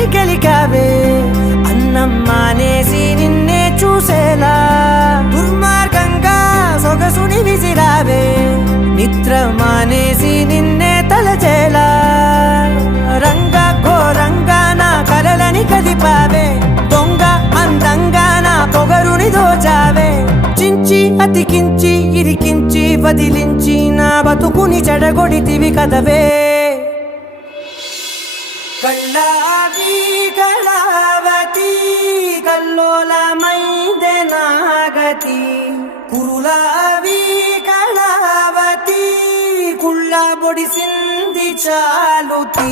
కలని గెలికావే అన్నం మానేసి నిన్నే చూసేలా దుర్మార్గంగా సొగసుని విసిరావే నిద్ర మానేసి నిన్నే తలచేలా రంగా ఘోరంగా నా కలలని కదిపావే దొంగ అందంగా నా పొగరుని దోచావే చించి అతికించి ఇరికించి వదిలించి నా బతుకుని చెడగొడితివి కదవే కళ్ళావి కళావతి కల్లోలమైందే నాగతి కురులావి కళావతి కుళ్ళ బొడిసింది చాలుతి